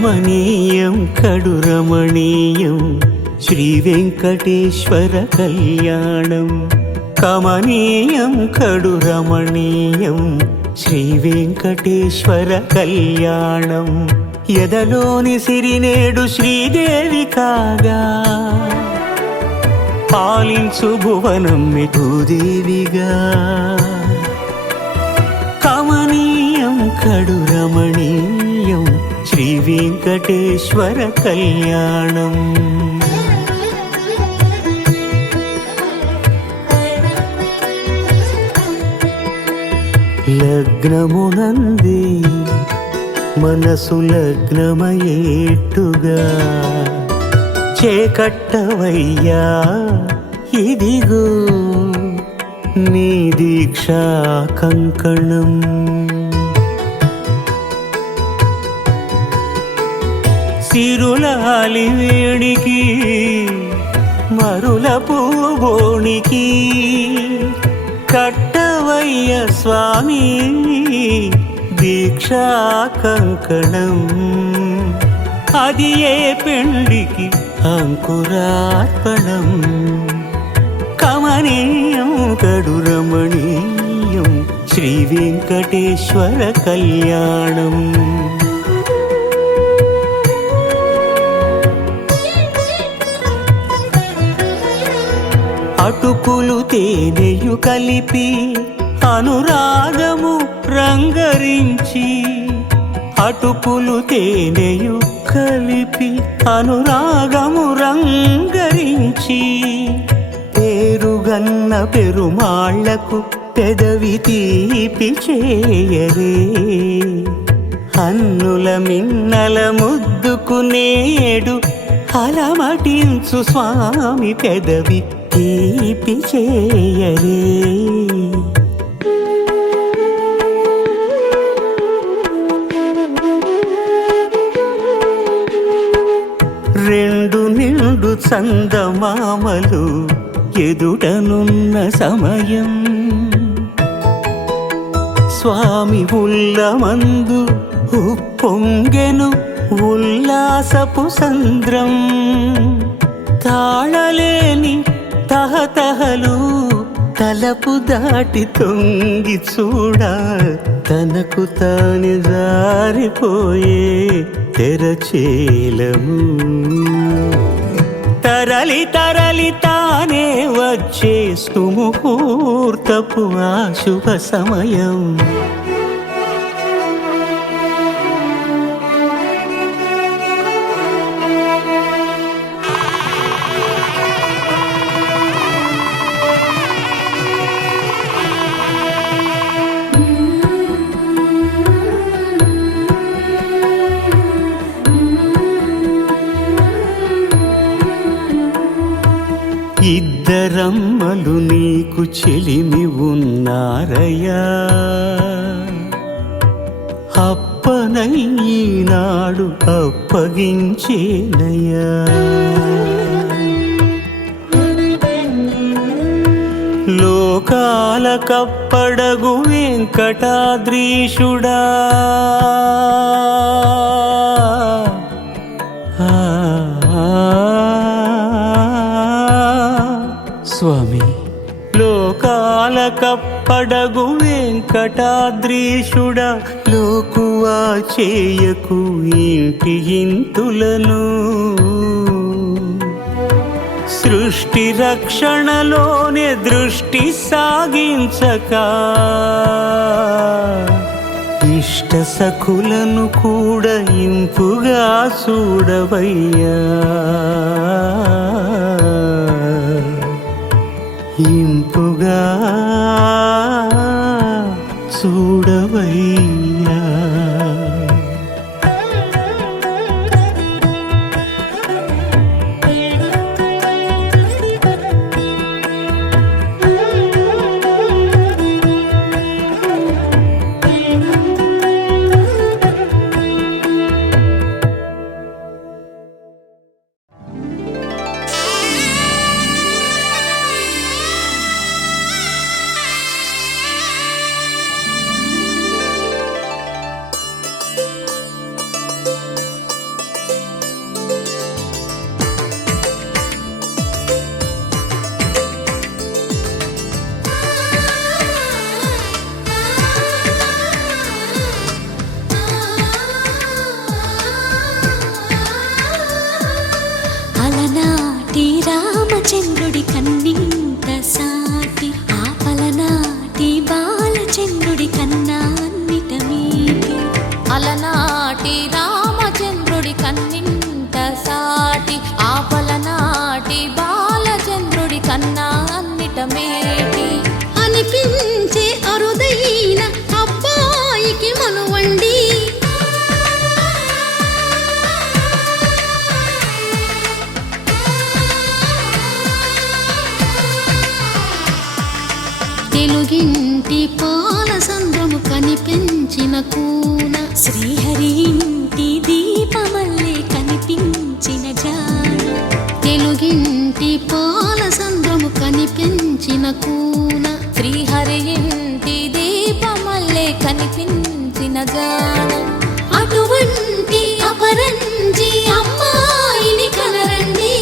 కమనీయం కడు రమణీయం శ్రీ వెంకటేశ్వర కళ్యాణం. కమనీయం కడు రమణీయం శ్రీ వెంకటేశ్వర కళ్యాణం. ఎదలోని సిరినేడు శ్రీదేవి కాగా పాలించు భువనం భూదేవిగా. కమనీయం కడు రమణీయం శ్రీ వెంకటేశ్వర కళ్యాణం. లగ్నమునందే మనసు లగ్నమయేట్టుగా చేకట్టవయ్యా ఇదిగో నీ దీక్షా కంకణం. సిరులాలి వేణికి మరుల పూబోనికి కట్టవయ్య స్వామి దీక్షా కంకణం. అది ఏ పెండికి అంకురార్పణం. కమనీయం కడు రమణీయం శ్రీ వెంకటేశ్వర కళ్యాణం. అటుకులు తేనెయు కలిపి అనురాగము రంగరించి. అటుకులు తేనెయు కలిపి అనురాగము రంగరించి. పేరుగన్న పెరుమాళ్లకు పెదవి తీపి చేయరే. అన్నుల మిన్నల ముద్దుకు నేడు అలమటించు స్వామి పెదవి తీపి చేయరే. రెండు నిండు చందమామలు ఎదుటనున్న సమయం. స్వామి ఉల్లమందు ఉప్పొంగెను ఉల్లాసపు సంద్రం. తాళలేని తహతహలు తలపు దాటి తొంగి చూడ తనకు తాను జారిపోయే తెరచేలము. తరలి తరలి తానే వచ్చే సుముహూర్తపు ఆ శుభ సమయం. ఇద్దరమ్మలు నీకు చెలిమి ఉన్నారయ్యా. అప్పనయ్యనాడు అప్పగించేనయ్యా. లోకాల కప్పడగు వెంకటాద్రీషుడా. స్వామి లోకాల కప్పడగు వెంకటాద్రీషుడా. లోకువా చేయకు ఇంటి ఇంతులను. సృష్టి రక్షణలోనే దృష్టి సాగించక ఇష్ట సఖులను కూడా ఇంపుగా చూడవయ్యా. ఇంపుగా చూడవయ్యా. పాల సంద్రము కనిపించిన కూన, శ్రీహరి ఇంటి దీపమల్లే కనిపించిన జాన, తెలుగింటి పాల సంద్రము కనిపించిన కూన, శ్రీహరి ఇంటి దీపమల్లే కనిపించిన జాన. అటువంటి అపరంజి అమ్మాయిని కనరండి.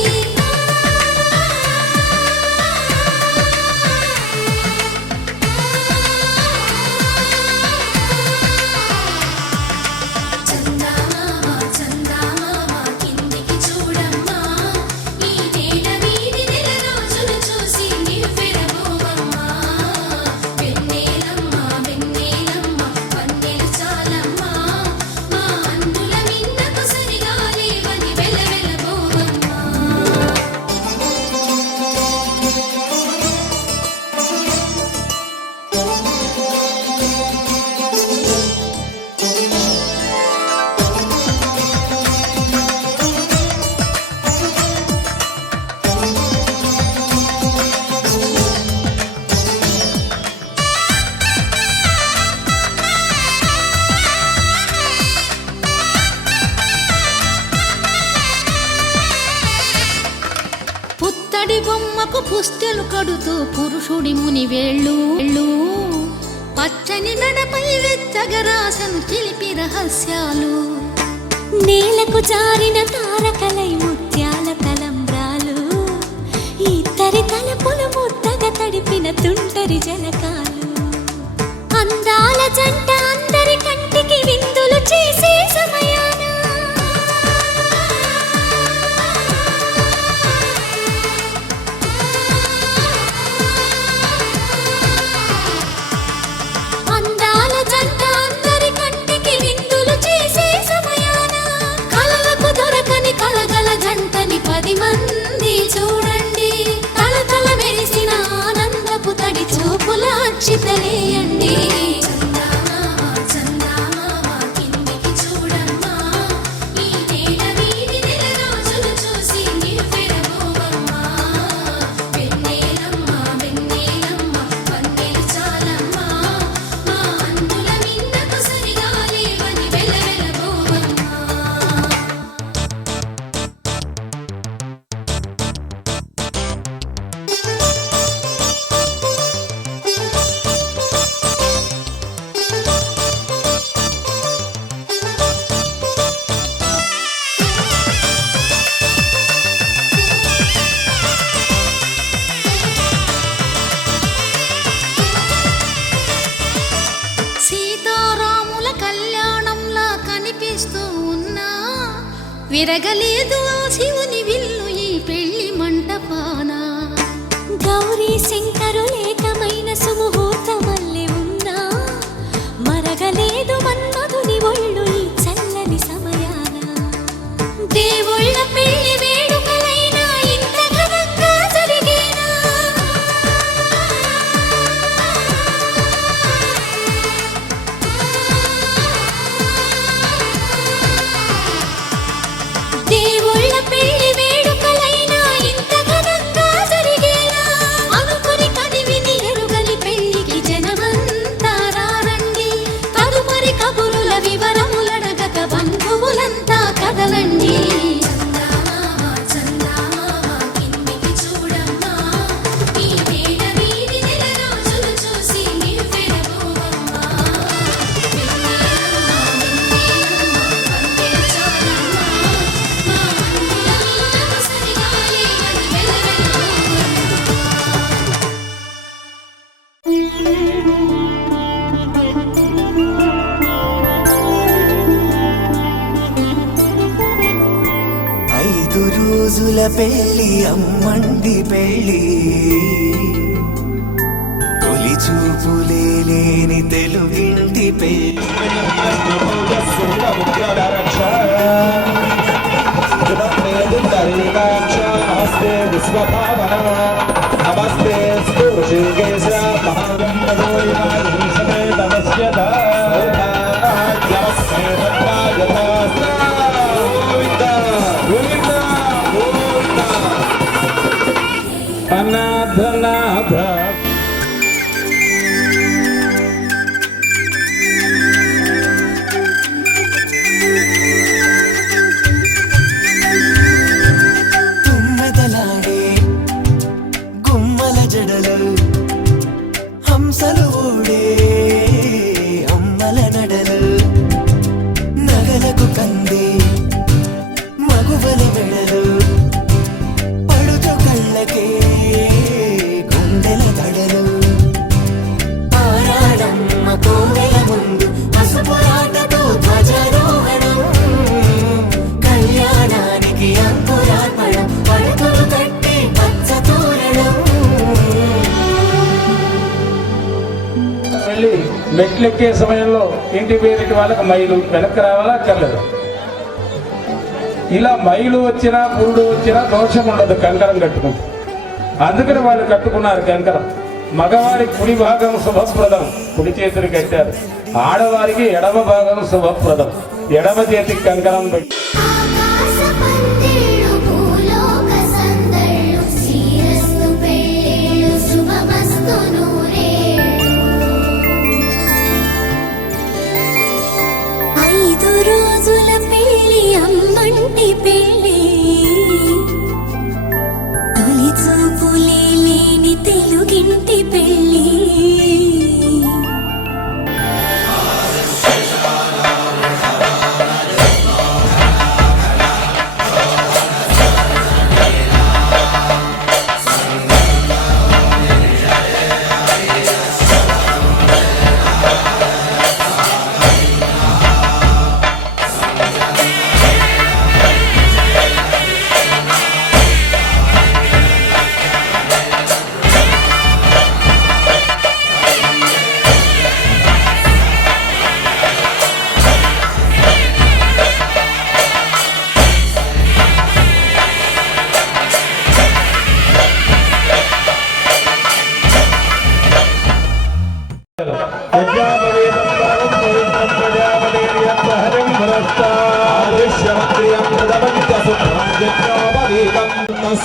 పుత్తడి బొమ్మకు పుస్తెలు కడుతూ పురుషుడి ముని వేళ్ళు, పచ్చని మెడపై వెచ్చగరాసను చిలిపి రహస్యాలు, నేలకు జారిన తారకలై ముత్యాల తలంబ్రాలు, ఇద్దరి తలపులు ముద్దగా తడిపిన తుంటరి జలకాలు, అందాల జంట అందరి కంటికి విందులు చేసే సమయాన, అందాల జంట అందరి కంటికి విందులు చేసే సమయాన, కలలకు దొరకని కలగల జంటని 10 మంది చూడండి. తలతల మెరిసిన ఆనందపు తడి చూపుల అక్షితలేయండి. సీతారాముల కళ్యాణంలా కనిపిస్తూ ఉన్నా, విరగలేదు ఆ శివుని విల్లు ఈ పెళ్లి మంటపాన. గౌరీ శంకరులేకమైన సుముహూర్తమల్లె ఉన్నా, మరగలేదు మన్మధుని ఒళ్ళు ఈ చల్లని సమయాన. దేవుళ్ళ పెళ్లి వేడుకలైనా ఇంత ఘనంగా జరిగేనా? దేవుళ్ళ పెళ్లి వేడుకలైనా ఇంత ఘనంగా జరిగేనా? అనుకుని కదివిని ఎరుగని పెళ్లికి జనమంతా రారండి. తదుపరి కబురుల వివరములడగక బంధువులంతా కదలండి. రోజుల పెళ్ళి అమ్మండి పెళ్ళి, తొలి చూపులే లేని తెలుగింటి పెళ్ళి. మెట్లెక్కే సమయంలో ఇంటి పేరిటి వాళ్ళకి మైలు వెనక్కి రావాలా అక్కర్లేదు. ఇలా మైలు వచ్చినా పురుడు వచ్చినా దోషం ఉండదు కంకణం కట్టుకుంటే. అందుకని వాళ్ళు కట్టుకున్నారు కంకణం. మగవారికి కుడి భాగం శుభప్రదం, కుడి చేతిని కట్టారు. ఆడవారికి ఎడమ భాగం శుభప్రదం, ఎడమ చేతికి కంకణం పెట్టి. ఆకాశ పందిళ్ళు భూలోక సందళ్ళు శ్రీరస్తు పెళ్ళిళ్ళు శుభమస్తు నూరేళ్ళు 5 రోజుల పెళ్లి అమ్మంటి పెళ్లి తొలి చూపులే లేని తెలుగింటి పెళ్లి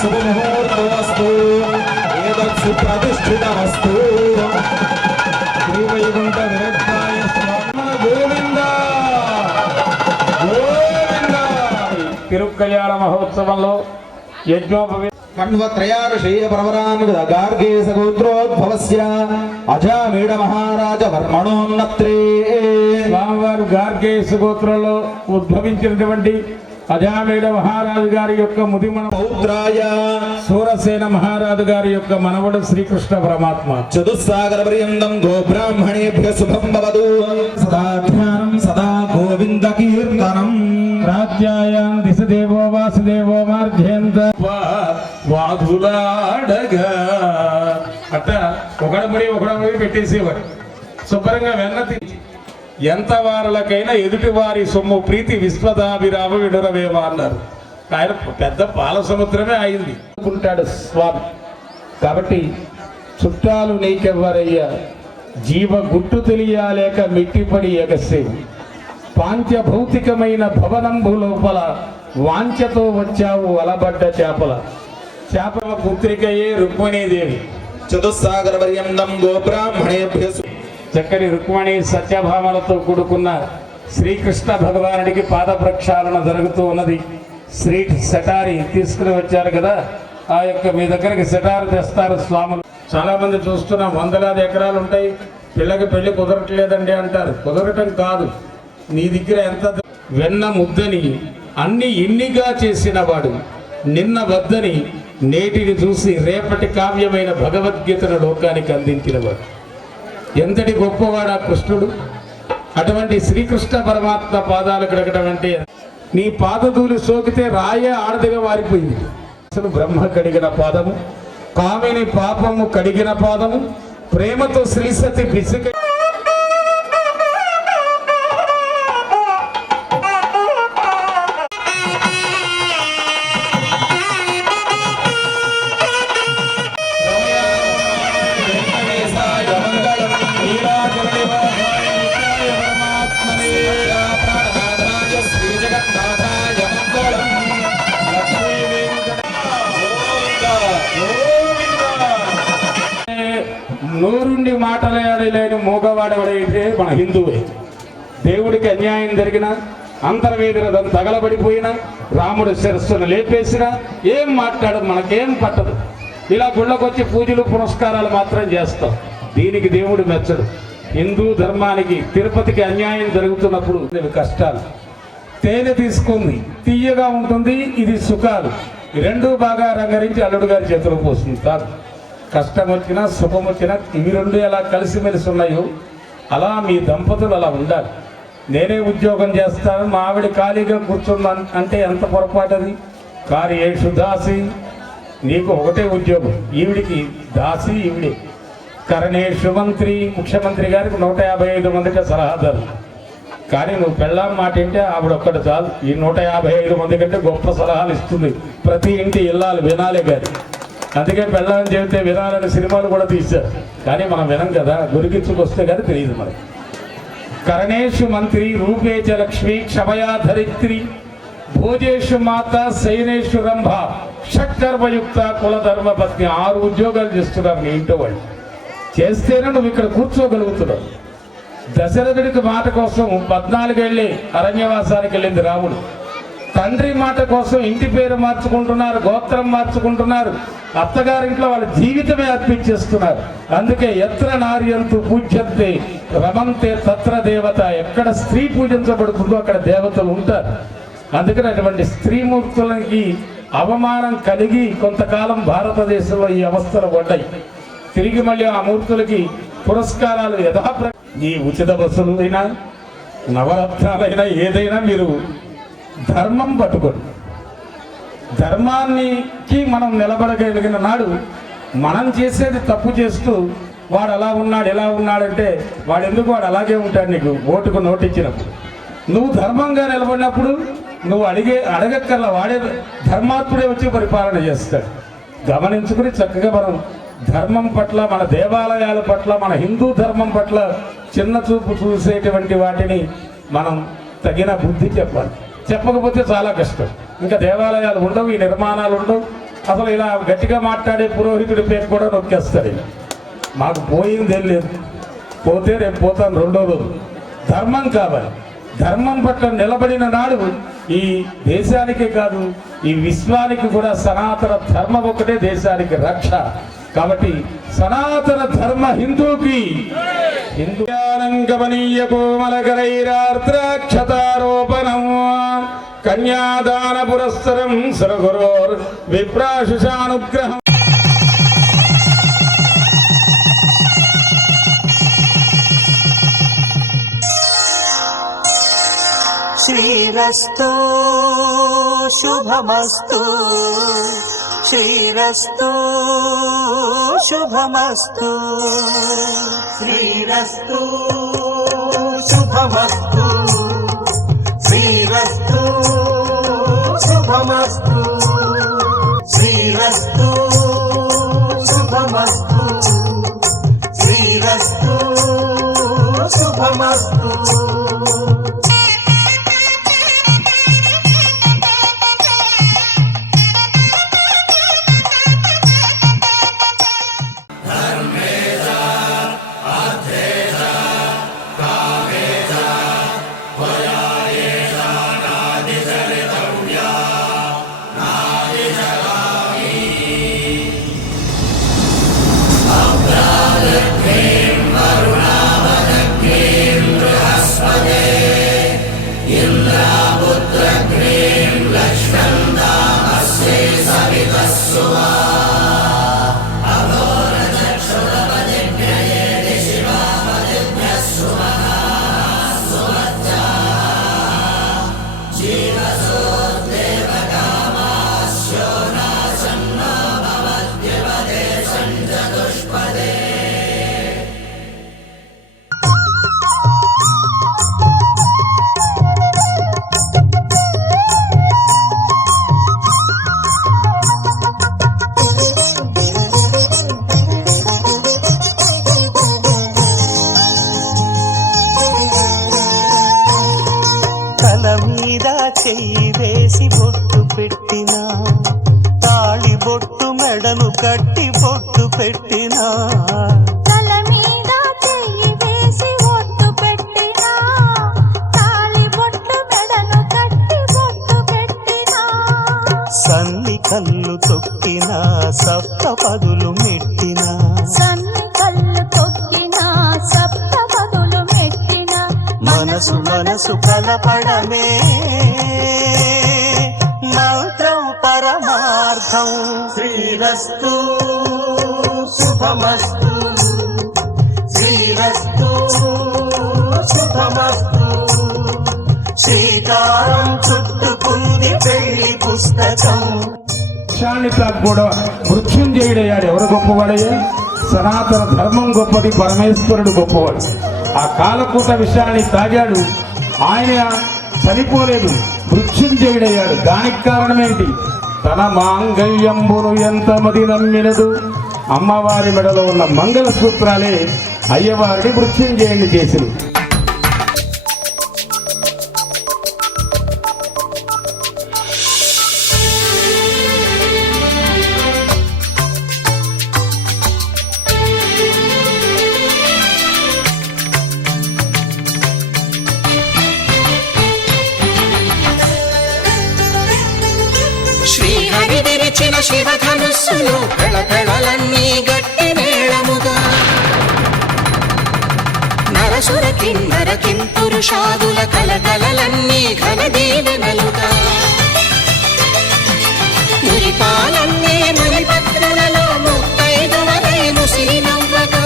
శుభముహూర్తమస్తు ఏదత్సు ప్రతిష్ఠితమస్తు శ్రీవైకుంఠ విరక్తాయ స్వామి గోవింద గోవింద. తిరుక్కల్యాణ మహోత్సవంలో యజ్ఞోపవీ కణ్వత్రయార్షేయ ప్రవరాన్విత గార్గే సగోత్రోద్భవస్య అజామీడ మహారాజ వర్మణోన్నత్రే. స్వామివారు గార్గేయ గోత్రంలో ఉద్భవించినటువంటి అజామేడ మహారాజు గారి యొక్క ముదిమన పౌత్రాయ సూరసేన మహారాజు గారి యొక్క మనవడు శ్రీకృష్ణ పరమాత్మ. చతుస్సాగర పర్యంతం గోబ్రాహ్మణేభ్య శుభం భవతు. సదా ధ్యానం సదా గోవింద కీర్తనం. రాజ్యాయాం దిశ దేవో వాసుదేవో మార్జేంద్ర వాధులాడగా అట్ట ఒకడముడి పెట్టేసేవాడు. శుభ్రంగా వెన్నతి ఎంత వారులకైనా ఎదుటి వారి సొమ్ము ప్రీతి విశ్వదాభిరామ విడురవేమ అన్నారు. ఆయన పెద్ద పాల సముద్రమే అయింది ఉంటాడు స్వామి. కాబట్టి చుట్టాలు నీకెవ్వరయ్యా జీవ గుట్టు తెలియాలేక మిట్టిపడి ఎగసేవు పాంచభౌతికమైన భవనంబు లోపల వాంఛతో వచ్చావు అలబడ్డ చేపల పుత్రికయే రుక్మిణీదేవి. చతుస్సాగర పర్యంతం గోబ్రాహ్మణేభ్య చక్కని రుక్మిణి సత్యభామలతో కూడుకున్న శ్రీకృష్ణ భగవానుడికి పాద ప్రక్షాళన జరుగుతూ ఉన్నది. శ్రీ సెటారి తీసుకుని వచ్చారు కదా, ఆ యొక్క మీ దగ్గరికి సెటారు తెస్తారు స్వాములు. చాలా మంది చూస్తున్న వందలాది ఎకరాలు ఉంటాయి, పిల్లకి పెళ్లి కుదరట్లేదండి అంటారు. కుదరటం కాదు, నీ దగ్గర ఎంత వెన్న ముద్దని అన్ని ఇన్నిగా చేసిన వాడు నిన్న వద్దని నేటిని చూసి రేపటి కావ్యమైన భగవద్గీతను లోకానికి అందించినవాడు. ఎంతటి గొప్పవాడా కృష్ణుడు. అటువంటి శ్రీకృష్ణ పరమాత్మ పాదాలు కడగడం అంటే నీ పాదధూళి సోకితే రాయే ఆడదిగా మారిపోయింది. అసలు బ్రహ్మ కడిగిన పాదము, కామిని పాపము కడిగిన పాదము, ప్రేమతో శ్రీసతి పిసిక నోరుండి మాటలేడలేని మూగవాడవడైతే మన హిందువే. దేవుడికి అన్యాయం జరిగిన అంతర్వేదిన తగలబడిపోయినా రాముడు శిరస్సును లేపేసినా ఏం మాట్లాడదు, మనకేం పట్టదు. ఇలా గుళ్ళకొచ్చి పూజలు పునస్కారాలు మాత్రం చేస్తాం. దీనికి దేవుడు మెచ్చడు. హిందూ ధర్మానికి తిరుపతికి అన్యాయం జరుగుతున్నప్పుడు ఇవి కష్టాలు. తేనె తీసుకుంది, తీయగా ఉంటుంది, ఇది సుఖాలు. ఈ రెండూ బాగా రంగరించి అల్లుడు గారి చేతులు పోస్తుంది. కాదు, కష్టం వచ్చినా సుఖం వచ్చినా ఇవి రెండు ఎలా కలిసిమెలిసి ఉన్నాయో అలా మీ దంపతులు అలా ఉండాలి. నేనే ఉద్యోగం చేస్తాను, మా ఆవిడ ఖాళీగా కూర్చుంది అంటే ఎంత పొరపాటు అది. కార్యేషు దాసి, నీకు ఒకటే ఉద్యోగం, ఈవిడికి దాసి ఈవిడే. కరణేషు మంత్రి, ముఖ్యమంత్రి గారికి 155 మందికి సలహాదారు. కానీ నువ్వు పెళ్ళాం మాట ఏంటే ఆవిడ ఒక్కడు చాలు. ఈ 155 మంది కంటే గొప్ప సలహాలు ఇస్తుంది. ప్రతి ఇంటి ఇల్లాలు వినాలే గారి. అందుకే పెళ్ళామని చెబితే వినాలని సినిమాలు కూడా తీశారు. కానీ మనం వినం కదా, గురికిచ్చుకొస్తే కానీ తెలియదు మనకి. కరణేషు మంత్రి, రూపేచ లక్ష్మి, క్షమయా ధరిత్రి, భోజేషు మాత, శయనేషు రంభ, షట్కర్మయుక్త, కులధర్మ పత్ని. 6 ఉద్యోగాలు చేస్తున్నారు నీ ఇంట్లో వాళ్ళు. చేస్తేనే నువ్వు ఇక్కడ కూర్చోగలుగుతున్నావు. దశరథుడికి మాట కోసం 14 ఏళ్ళే అరణ్యవాసానికి వెళ్ళింది రాముడు. తండ్రి మాట కోసం ఇంటి పేరు మార్చుకుంటున్నారు, గోత్రం మార్చుకుంటున్నారు, అత్తగారింట్లో వాళ్ళ జీవితమే అర్పించేస్తున్నారు. అందుకే ఎత్ర నార్యంతు పూజ్యంతే రమంతే తత్ర దేవత. ఎక్కడ స్త్రీ పూజించబడుతుందో అక్కడ దేవతలు ఉంటారు. అందుకని అటువంటి స్త్రీమూర్తులకి అవమానం కలిగి కొంతకాలం భారతదేశంలో ఈ అవస్థలు పడ్డాయి. తిరిగి మళ్ళీ ఆ మూర్తులకి పురస్కారాలు ఈ ఉచిత బస్సులు అయినా నవరత్నాలైనా ఏదైనా మీరు ధర్మం పట్టుకోండి. ధర్మానికి మనం నిలబడగలిగిన నాడు మనం చేసేది తప్పు చేస్తూ వాడు అలా ఉన్నాడు ఎలా ఉన్నాడంటే వాడు ఎందుకు వాడు అలాగే ఉంటాడు. నీకు ఓటుకు నోటిచ్చినప్పుడు నువ్వు ధర్మంగా నిలబడినప్పుడు నువ్వు అడగక్కర్లా, వాడే ధర్మాత్ముడే వచ్చి పరిపాలన చేస్తాడు. గమనించుకుని చక్కగా మనం ధర్మం పట్ల, మన దేవాలయాల పట్ల, మన హిందూ ధర్మం పట్ల చిన్న చూపు చూసేటువంటి వాటిని మనం తగిన బుద్ధి చెప్పాలి. చెప్పకపోతే చాలా కష్టం. ఇంకా దేవాలయాలు ఉండవు, ఈ నిర్మాణాలు ఉండవు. అసలు ఇలా గట్టిగా మాట్లాడే పురోహితుడి పేరు కూడా నొక్కేస్తాడు. ఇలా మాకు పోయింది ఏం లేదు, పోతే రేపు పోతాను 2వ రోజు. ధర్మం కావాలి. ధర్మం పట్ల నిలబడిన నాడు ఈ దేశానికి కాదు ఈ విశ్వానికి కూడా సనాతన ధర్మం ఒకటే దేశానికి రక్ష. కాబట్టి సనాతన ధర్మ హిందూకి హిందూయానంగమనీయ కోమలకరైరార్ద్రాక్షతారోపణం కన్యాదాన పురస్సరం సరగురోర్ విప్రాశుషానుగ్రహం. శ్రీరస్తు శుభమస్తు, శ్రీరస్తు శుభమస్తు, శ్రీరస్తు శుభమస్తు, శ్రీరస్తు శుభమస్తు, శ్రీరస్తు శుభమస్తు, శ్రీరస్తు శుభమస్తు. చెయ్యి వేసి బొట్టు పెట్టినా, తాళి బొట్టు మెడను కట్టి బొట్టు పెట్టినా, తల మీద చెయ్యి వేసి బొట్టు పెట్టినా, తాళి బొట్టు మెడను కట్టి బొట్టు పెట్టినా, సన్ని కళ్ళు తొక్కినా సప్తపదులు మెట్టినా, సన్ని కళ్ళు తొక్కినా సప్తపదులు మెట్టినా, మనసు మనసు కలపడమే మంత్రం పరమార్థం. శ్రీరస్తు శుభమస్తు, శ్రీరస్తు శుభమస్తు. శ్రీకారం చుట్టుకుంది పెళ్లి పుస్తకం. కూడా మృత్యుంజయుడయ్యాడు. ఎవరు గొప్పవాడయ్యా? సనాతన ధర్మం గొప్పది, పరమేశ్వరుడు గొప్పవాడు. ఆ కాలకూట విషయాన్ని తాగాడు, ఆయన చనిపోలేదు, మృత్యుంజయుడయ్యాడు. దానికి కారణమేంటి? తన మాంగళ్యంబును ఎంతమంది నమ్మినదు. అమ్మవారి మెడలో ఉన్న మంగళ సూత్రాలే అయ్యవారిని మృత్యుంజయుడిని చేసింది. శ్రీహరి విరిచిన శివధనుస్సులు పెళపెళలన్నీ గట్టి మేళముగా నరసుర కిన్నర కింపురుషాదుల కలకలలన్నీ ఘన దీవెనలుగా మురిపాలన్నీ మురిపత్రులలో ముత్తైదువలై ముసిరి నవ్వగా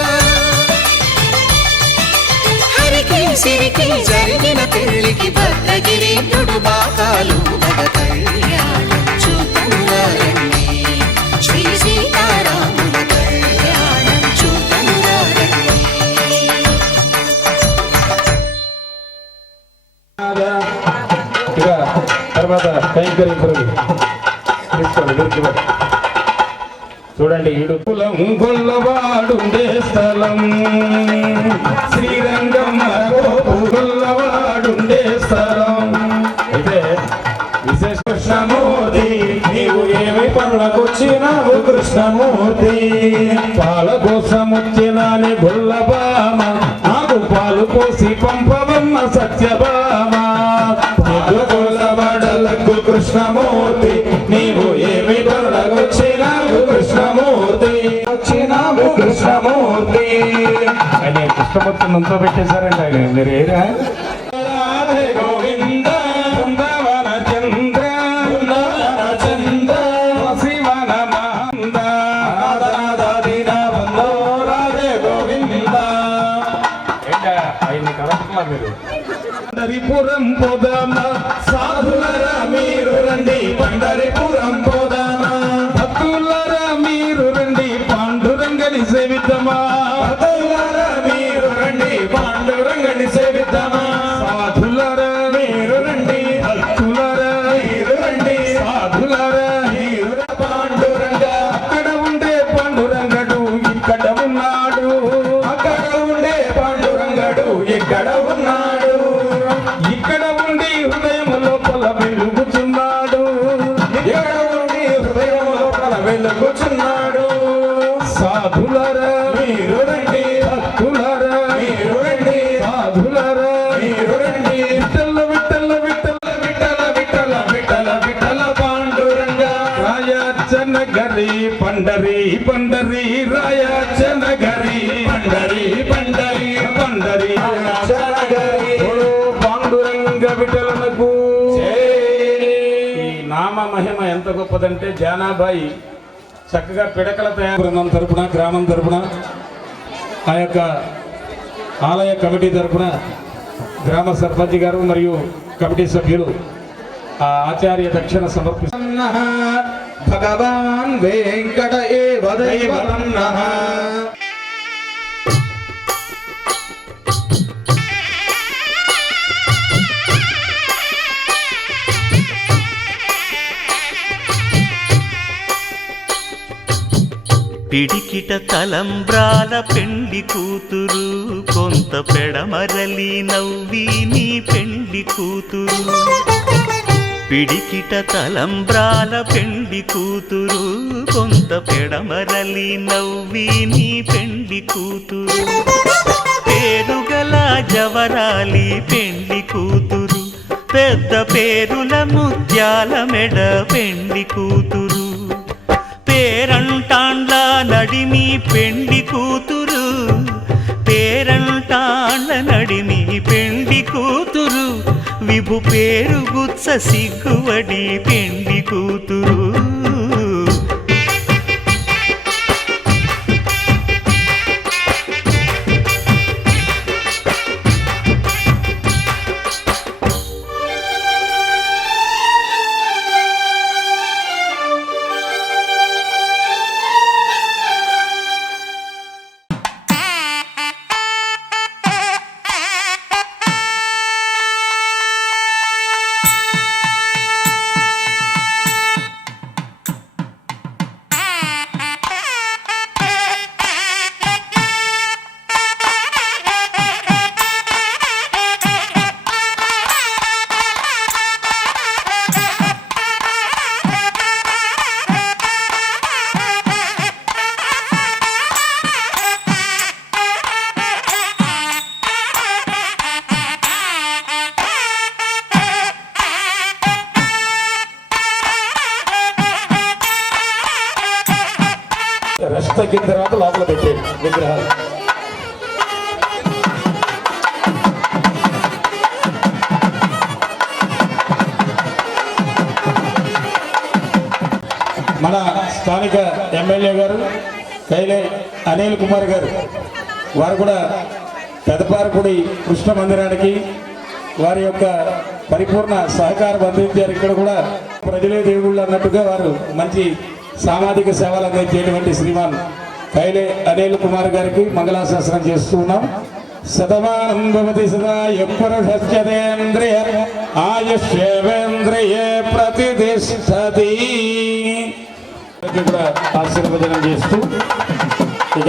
హరికి సిరికి జరిగిన పెళ్లికి భద్రగిరీంద్రుడు బాకాలు కళ్యాణం చూతనురండి. శ్రీ సీతారాముల కళ్యాణం చూతనురండి. ఇక తర్వాత కైంకర్యం తీసుకోండి. చూడండి, ఇడుపులం గొల్లవాడుండే స్థలం, శ్రీరంగం గొల్లవాడుండే స్థలం. అయితే విశేష కృష్ణమూర్తి, నీవు ఏమి పనులకొచ్చినావు కృష్ణమూర్తి? పాల కోసం వచ్చినాని గొల్లబామ, నాకు పాలు పోసి పంపవన్న సత్యభామ. గొల్లవాడలకు కృష్ణమూర్తి, నీవు ఏమి పనులకొచ్చినావు కృష్ణమూర్తి? వచ్చినావు కృష్ణమూర్తి అని కృష్ణమూర్తి నుంచో పెట్టేశారండి ఆయన. మీరు ఏరా రాధే గోవింద బృందావన చంద్ర బృందావన చంద్ర శివన మహంద దీన బంధో రాధే గోవింద. ఆయన్ని కలుస్తున్నా మీరు. పండరిపురం పోదామా సాధులరా మీరు రండి, పండరిపురం పోదామా భక్తులరా మీరు రండి, పాండురంగని సేవిద్దామా. భక్తులరా మీరు రండి, పాండురంగని సేవిద్దామా. సాధులరా మీరు రండి, భక్తులరా మీరు రండి, సాధులరా మీరు పాండురంగ. అక్కడ ఉండే పాండురంగడు ఇక్కడ ఉన్నాడు, అక్కడ ఉండే పాండురంగడు ఇక్కడ ఉన్నాడు, ఇక్కడ ఉండి హృదయం లోపల వెలుగుచున్నాడు, ఇక్కడ ఉండి హృదయం లోపల వెలుగుచున్నాడు. సాధులరా మీరు రండి, భక్తులరా మీరు రండి, సాధులరా మీరు రండి. విఠల విఠల విఠల విఠల విఠల విఠల విఠల పాండురంగ. రాయాచన గరి పండరి పండరి, రాయాచన గరి పండరి పండరి పండరి గరి. పాండురంగ విఠలనకు ఈ నామ మహిమ ఎంత గొప్పదంటే, జానాబాయి చక్కగా పిడకల తయారు బృందం తరపున, గ్రామం తరపున, ఆ యొక్క ఆలయ కమిటీ తరపున గ్రామ సర్పంచ్ గారు మరియు కమిటీ సభ్యులు ఆ ఆచార్య దక్షిణ సమర్పిస్తున్నారు. భగవాన్ వెంకట ఏవ దైవతం నః. పిడికిట తలంబ్రాల పెండి కూతురు, కొంత పెడమరలి నవ్వి నీ పెండి కూతురు. పిడికిట తలంబ్రాల పెండి కూతురు, కొంత పెడమరలి నవ్వి నీ పెండి కూతురు. పేరుగల జవరాలి పెండి కూతురు, పెద్ద పేరుల ముత్యాల మెడ పెండి కూతురు. పేరంటాండ్ల నడిమి పెండి కూతురు, పేరంటాండ్ల నడిమి పెండి కూతురు. విభు పేరు గుత్స సిగ్గువడి పెండి కూతురు. రెస్ట్ తగ్గిన తర్వాత లోపల పెట్టేది విగ్రహాలు. మన స్థానిక ఎమ్మెల్యే గారు కైలే అనిల్ కుమార్ గారు వారు కూడా పెదపారకుడి కృష్ణ మందిరానికి వారి యొక్క పరిపూర్ణ సహకారం అందించారు. ఇక్కడ కూడా ప్రజలే దేవుళ్ళు అన్నట్టుగా వారు మంచి సామాజిక సేవలు అందించేటువంటి శ్రీమాన్ కైలే అనిల్ కుమార్ గారికి మంగళాశాసనం చేస్తూ ఉన్నాం. శతమానం భవతి సదా యఃపురుషస్యేంద్రియ ఆయుష్యేంద్రియే ప్రతిష్ఠతి కూడా ఆశీర్వచనం చేస్తూ ఇక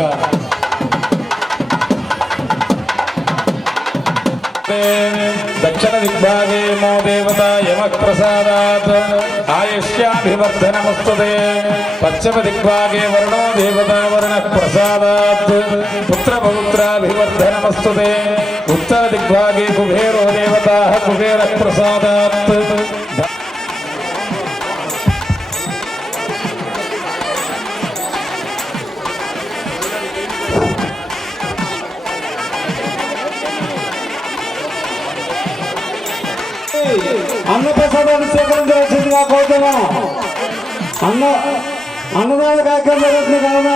దక్షిణ దిగ్భాగే మో దేవత యమః ప్రసాదాత్ ఆయుష్యాభివర్ధనమస్తుతే పశ్చిమ దిగ్భాగే వరుణో దేవత వరుణః ప్రసాదాత్ పుత్రపౌత్రాభివర్ధనమస్తుతే ఉత్తర దిగ్భాగే కుబేరో దేవత కుబేరః ప్రసాదాత్ అన్నప్రసాదాన్ని స్వీకరించవలసిందిగా కోరుతున్నాం. అన్నదాన కార్యక్రమం జరుగుతుంది కావున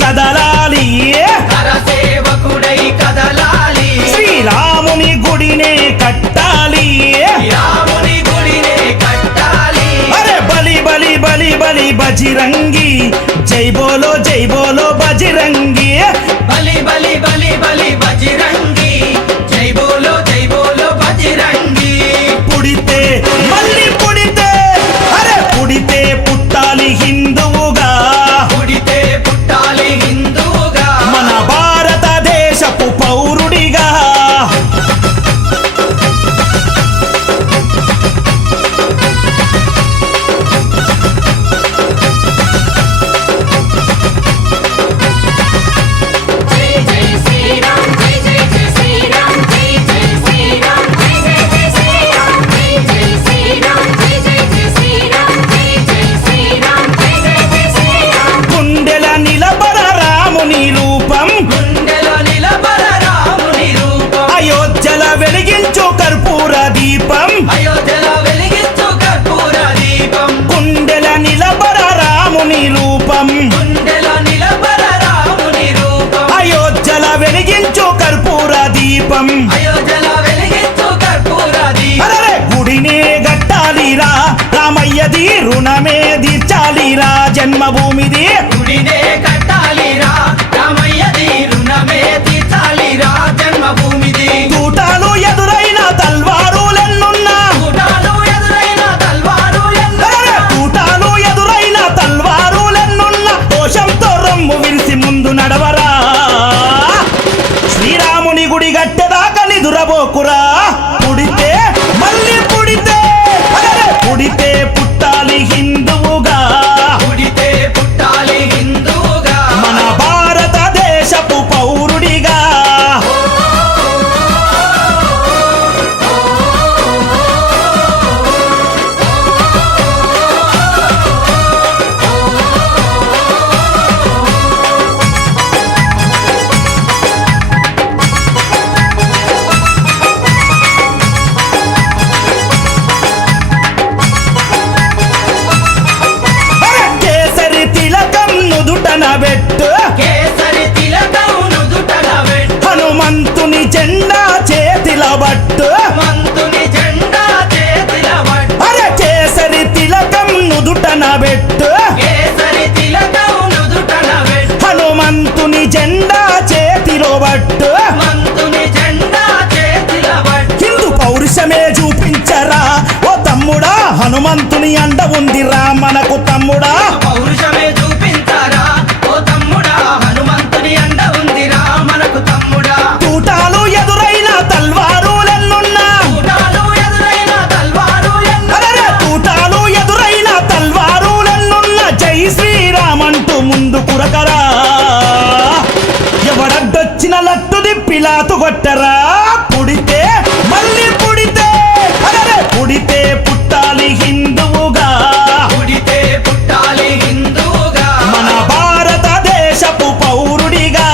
కదలాలి శ్రీరాముని గుడినే కట్టాలి అరే బలి బలి బలి బలి బజిరంగి జై బోలో బజిరంగి బలి బలి బలి బలి బజిరంగి జై బోలో బజిరంగి పుడితే మళ్ళీ పుడితే అరే పుడితే పుట్టాలి హిందువుగా పుడితే పుట్టాలి హిందువుగా మన భారతదేశపు పౌరుడిగా జై జై శ్రీరామ్ జై జై జై శ్రీరామ్ జై జై శ్రీరామ్ జై జై జై శ్రీరామ్ జై జై శ్రీరామ్ జై జై జై శ్రీరామ్ జై జై శ్రీరామ్ జై జై జై శ్రీరామ్ గుండెల నిలబడ రాముని రూపం గుండెలో నిలబడ రాముని రూపం అయోధ్యల వెలిగించు కర్పూర దీపం అయోధ్యలో వెలిగించు కర్పూర దీపం గుండెల నిలబడ రాముని రూపం గుండెలో నిలబడ రాముని రూపం అయోధ్యల వెలిగించు కర్పూర దీపం అయోధ్యలో వెలిగించు కర్పూర దీపం అరే గుడినే గట్టాలిరా రామయ్యది రుణమే తీర్చాలిరా జన్మభూమిది గుడినే కట్టాలిరా రామయ్యది రుణమే తీర్చాలిరా జన్మభూమిది తూటాలు ఎదురైన తల్వారులెన్నున్నా కూటాలు ఎదురైన తల్వారు అరే తూటాలు ఎదురైన తల్వారులెన్నున్నా దోషంతో రొమ్ము విరిసి ముందు నడవరా శ్రీరాముని గుడి గట్టెదాకా నిదురబోకురా పుడితే మళ్ళీ పుడితే అరే పుడితే పుట్టాలి హిందువుగా పుడితే పుట్టాలి హిందువుగా మన భారతదేశపు పౌరుడిగా అరే కేసరి తిలకం నుదుటన పెట్టు కేసరి తిలకం నుదుటన పెట్టు హనుమంతుని జెండా చేతిల బట్టు మంతుని జెండా చేతిల పట్టు అరే కేసరి తిలకం నుదుటన పెట్టు కేసరి తిలకం నుదుటన పెట్టు హనుమంతుని జెండా చేతిలో బట్టు మంతుని జెండా చేతిల పట్టు హిందూ పౌరుషమే చూపించరా ఓ తమ్ముడా హనుమంతుని అండ ఉందిరా మనకు తమ్ముడా పౌరుషమే చూపించారా ఓ తమ్ముడా హనుమంతుని అండ ఉందిరా మనకు తమ్ముడా తూటాలు ఎదురైన తల్వారులెన్నున్నా కూటాలు ఎదురైన తల్వారు అరే తూటాలు ఎదురైన తల్వారులెన్నున్నా జై శ్రీరామంటూ ముందు కురకరా ఎవడడ్డొచ్చిన లట్టు దిప్పిలాతు కొట్టరా పుడితే మళ్ళీ పుడితే అరే పుడితే పుట్టాలి హిందువుగా పుడితే పుట్టాలి హిందువుగా మన భారతదేశపు పౌరుడిగా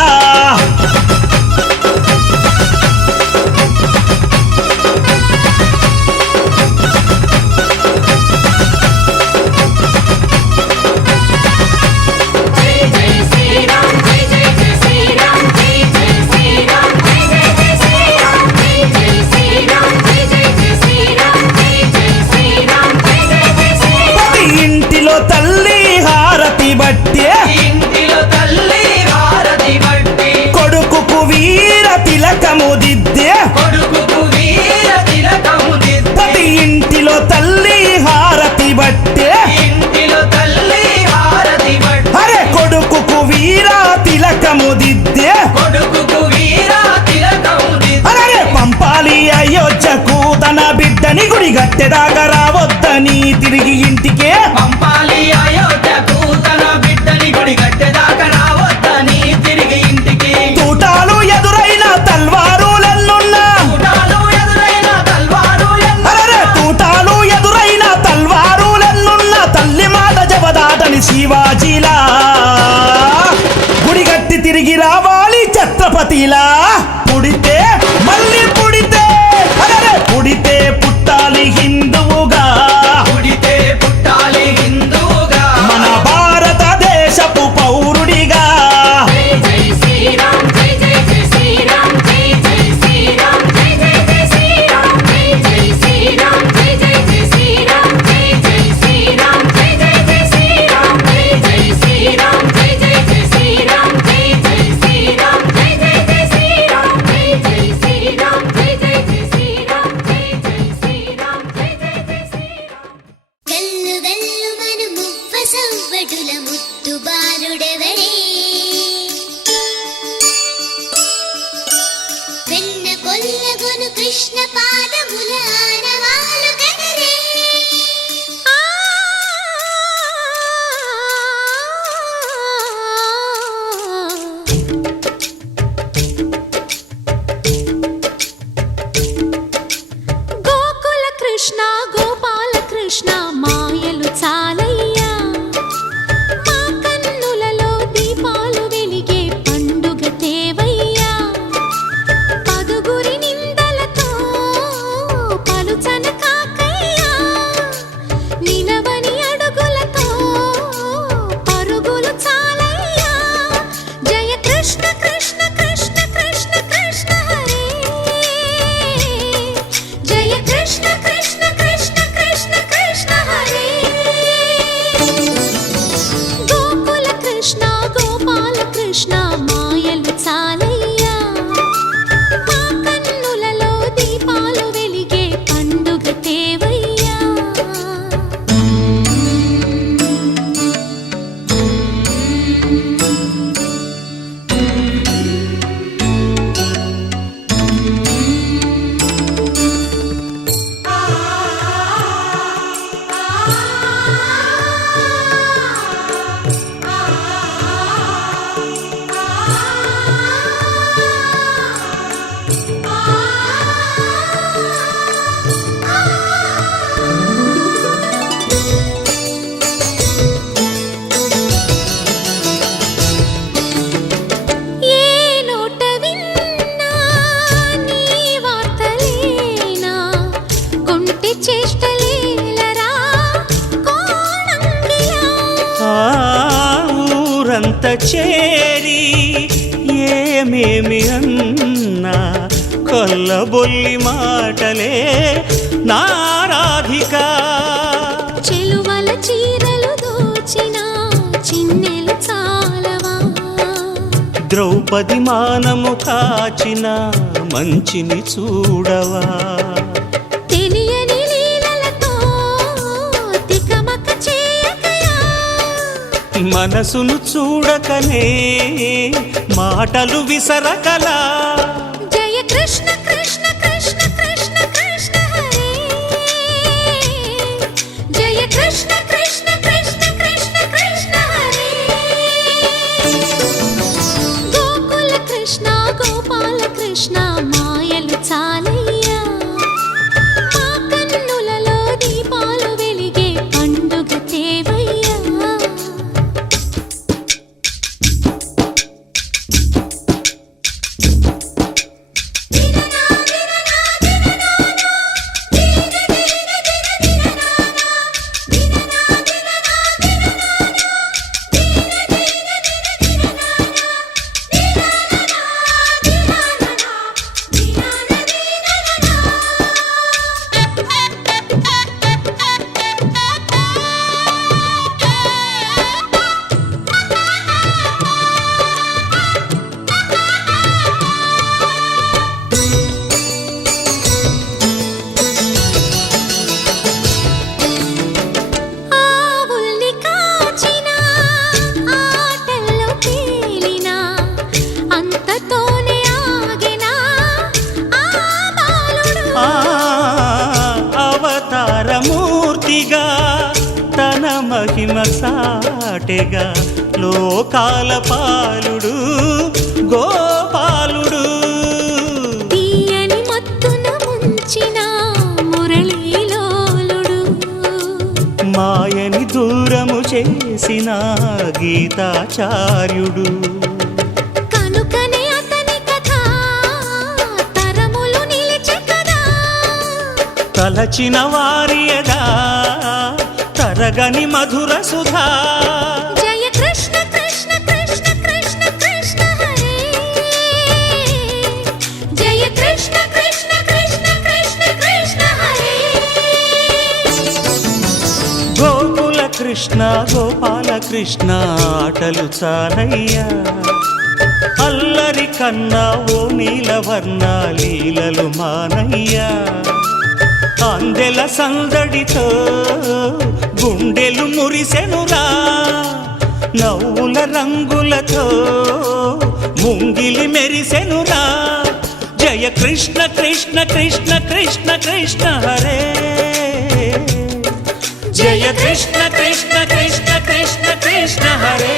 జై జై శ్రీరామ్ జై జై జై శ్రీరామ్ జై జై శ్రీరామ్ జై జై జై శ్రీరామ్ జై జై శ్రీరామ్ జై జై జై శ్రీరామ్ జై జై శ్రీరామ్ జై జై జై శ్రీరామ్ ప్రతి ఇంటిలో తల్లి హారతి బట్టే ఇంటిలో తల్లి హారతి బట్టి కొడుకుకు వీర తిలకము దిద్దే కొడుకుకు వీర తిలకము దిద్ది ప్రతి ఇంటిలో తల్లి హారతి బట్టే ఇంటిలో తల్లి హారతి బట్టి అరే కొడుకుకు వీర తిలకము దిద్దే కొడుకుకు వీర తిలకము దిద్ది అరే పంపాలి అయోధ్యకు తన బిడ్డని గుడి గట్టెదాకా రావద్దని తిరిగి ఇంటికే పంపాలి అయోధ్యకు తన బిడ్డని గుడి గట్టెదాకా రావద్దని తిరిగి ఇంటికి తూటాలు ఎదురైన తల్వారులెన్నున్నా కూటాలు ఎదురైన తల్వారు అరే తూటాలు ఎదురైన తల్వారులెన్నున్నా తల్లి మాట జవదాటని శివాజీలా గుడిగట్టి తిరిగి రావాలి ఛత్రపతిలా పుడితే మళ్ళీ పుడితే అరే పుడితే పుట్టాలి హిందువుగా పుడితే పుట్టాలి హిందువుగా ముద్దు బాలుడెవరే వెన్న కొల్లగొను కృష్ణ పాదముల ఆనవాలు కనరే గోకుల కృష్ణ గోపాల కృష్ణ మాయలు చాలయ్యా మా కన్నులలో దీపాలు వెలిగే పండుగ తేవయ్యా పదుగురి నిందలతో పలుచన కాకయ్యా నిలవని అడుగులతో పరుగులు చాలయ్యా జయ కృష్ణ కృష్ణ కృష్ణ కృష్ణ కృష్ణ హరే జయ కృష్ణ కృష్ణ కృష్ణ కృష్ణ కృష్ణ హరే గోకుల కృష్ణ గోపాల కృష్ణ మాయలు చాలయ్యా మా కన్నులలో దీపాలు వెలిగే పండుగ తేవయ్యా ఏ నోట విన్నా నీ వార్తలేనా కొంటె చేష్టలేలరా కోణంగిలా ఆ ఊరంత చేరి ఏమేమి అన్నా కొల్లబొల్లి మాటలే నారాధిక చెలువల చీరలు దోచిన చిన్నెలు చాలవా ద్రౌపది మానము కాచిన మంచిని చూడవా తెలియని లీలలతో తికమక చేయకయా మనసును చూడకనే మాటలు విసరకలా జయ కృష్ణ కృష్ణ కృష్ణ కృష్ణ కృష్ణ హరే జయ కృష్ణ కృష్ణ కృష్ణ కృష్ణ కృష్ణ హరే గోకుల కృష్ణ గోపాల కృష్ణ మాయలు చాలయ్యా మా కన్నులలో దీపాలు వెలిగే పండుగ తేవయ్యా ఆవుల్ని కాచిన ఆటల్లో తేలిన అంతతోనే ఆగిన ఆ బాలుడు ఆ అవతారమూర్తిగా తన మహిమ సాటెగా లోకాల పాలుడు గోపాలుడు తీయని మత్తున ముంచిన మురళీలోలుడు మాయని దూరము చేసిన గీతాచార్యుడు కనుకనే అతని కథ తరములు నిలిచె కదా తలచిన వారియదా తరగని మధుర సుధా జయ కృష్ణ కృష్ణ కృష్ణ కృష్ణ కృష్ణ హరే జయ కృష్ణ కృష్ణ కృష్ణ కృష్ణ కృష్ణ హరే గోకుల కృష్ణ గోపాల కృష్ణ ఆటలు చాలయ్యా అల్లరి కన్నా ఓ నీలవర్ణ లీలలు మానయ్యా అందెల సందడితో గుండెలు మురిసెనురా నవ్వుల రంగులతో ముంగిలి మెరిసెనురా జయ కృష్ణ కృష్ణ కృష్ణ కృష్ణ కృష్ణ హరే జయ కృష్ణ కృష్ణ కృష్ణ కృష్ణ కృష్ణ హరే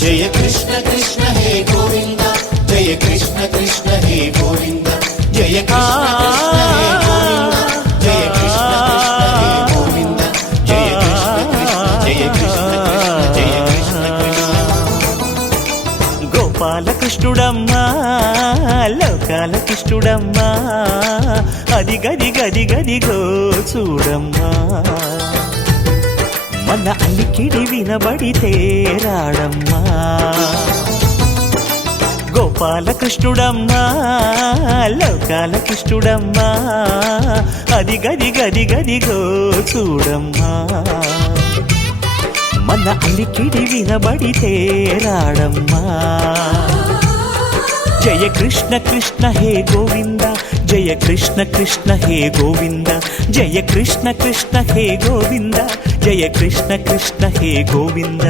జయ కృష్ణ కృష్ణ హే గోవింద జయ కృష్ణ కృష్ణ హే గోవింద జయ కృష్ణ కృష్ణ హే గోవింద జయ కృష్ణ కృష్ణ హే గోవింద జయ కృష్ణ కృష్ణ జయ కృష్ణ గోపాలకృష్ణుడమ్మా లోకాలకృష్ణుడమ్మా అది గది గది గదిగో చూడమ్మా మన అలికిడి వినబడితే రాడమ్మా గోపాలకృష్ణుడమ్మా లోకాలకృష్ణుడమ్మా అది గది గది గదిగో చూడమ్మా మన అలికిడి వినబడితే రాడమ్మా జయ కృష్ణ కృష్ణ హే గోవింద జయ కృష్ణ కృష్ణ హే గోవింద జయ కృష్ణ కృష్ణ హే గోవింద జయ కృష్ణ కృష్ణ హే గోవింద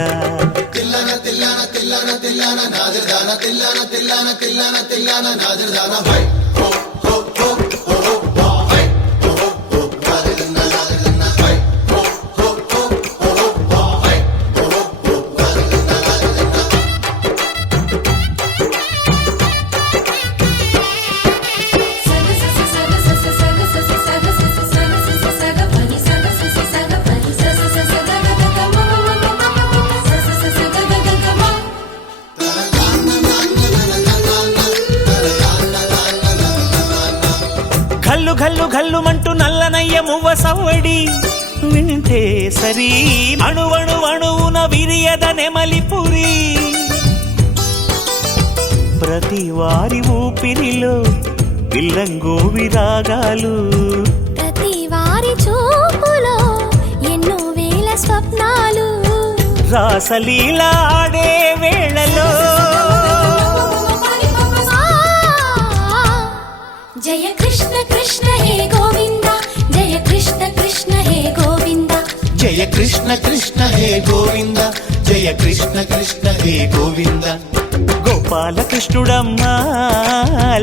తిల్లన తిల్లన తిల్లన తిల్లన నాదర్దాన తిల్లన తిల్లన తిల్లన తిల్లన నాదర్దాన హై హో హో హో హో హో హై హో హో నాదర్దాన నాదర్దాన హై హో హో హో హో హై హో హో నాదర్దాన ఘల్లు ఘల్లు ఘల్లుమంటూ నల్లనయ్య మువ్వ సవ్వడి వింటే సరి అణువణు అణువున విరియద నెమలిపురి ప్రతి వారి ఊపిరిలో పిల్లంగో విరాగాలు ప్రతి వారి చూపులో ఎన్నో వేల స్వప్నాలు రాసలీల ఆడే వేళలో జయ కృష్ణ కృష్ణ హే గోవింద జయ కృష్ణ కృష్ణ హే గోవింద జయ కృష్ణ కృష్ణ హే గోవింద జయ కృష్ణ కృష్ణ హే గోవింద గోపాలకృష్ణుడమ్మా